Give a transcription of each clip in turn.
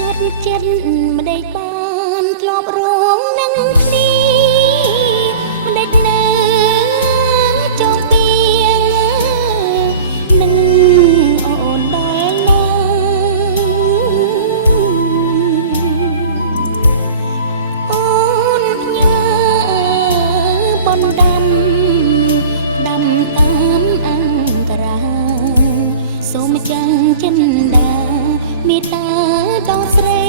កាត់ចិត្តម្ដេចបានធ្លាប់រងនឹងគ្នាម្ដេចនៅចង់ពីនឹងអូនដល់ណាអូនផ្ញើបនដាំតាមអង្គរាសូមចាំងចិនដាមេត្តាដល់ស្រី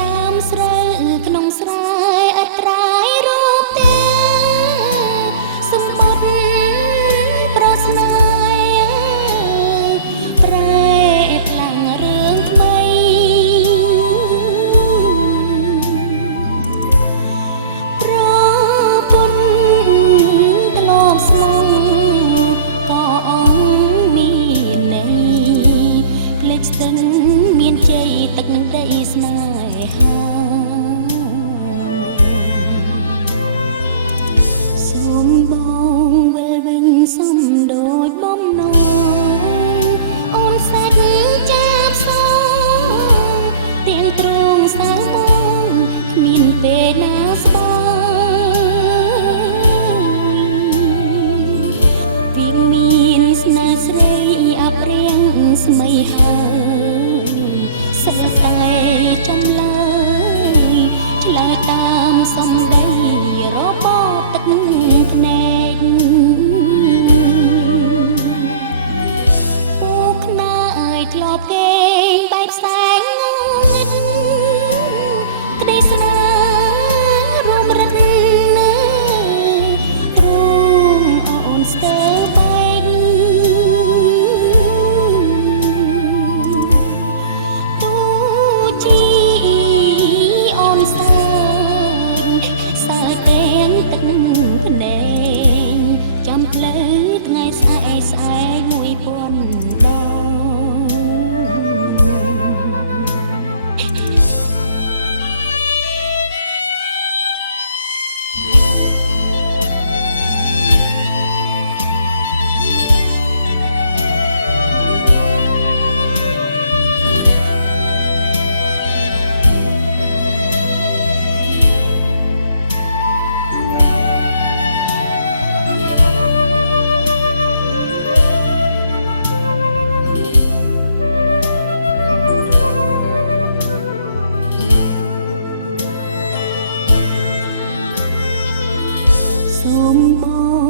ដើមស្រូវក្នុងស្រែអត់ត្រាយរោគទេសម្បត្តិប្រស្នាយប្រែផ្លាំងរឿងថ្មីប្រពន្ធធ្លាប់ស្មងស្ទឹងមានជ័យទឹកនឹងដីស្នេហាសូមបងវិលវិញសំដូចបំណងអូនសាច់ចាប់សងទាំងទ្រង់សៅមកគ្មានពេលណាស្បើវាមានស្នេហ៍ស្រីអាប់រៀងស្មីហើយសើតែចំឡើយឆ្លើយតាមសំដីរបស់ទឹកភ្នែកពូខ្នើយធ្លាប់គេងបែបសែងងឹតក្តីស្នេហ៍រួមរិទ្ធទ្រង់អូនស្ទើរបែកទឹកភ្នែកចាំផ្លូវថ្ងៃស្អែកស្អែក1000ដងសូមប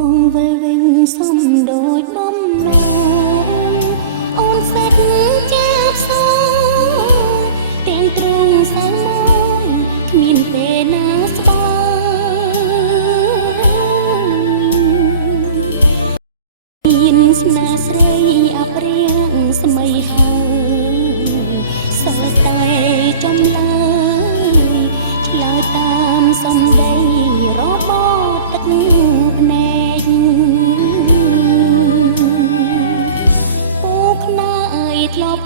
ងវិលវិញសំដូចបំណងអូនសាច់ចាប់សងទាំងទ្រង់សៅមកគ្មានពេលណាស្បើមានស្នេហ៍ស្រីអាប់រៀងស្មីហើយសើតែចំឡើយឆ្លើយតាមសំដីរបស់ទឹកភ្នែកពូខ្នើយធ្លាប់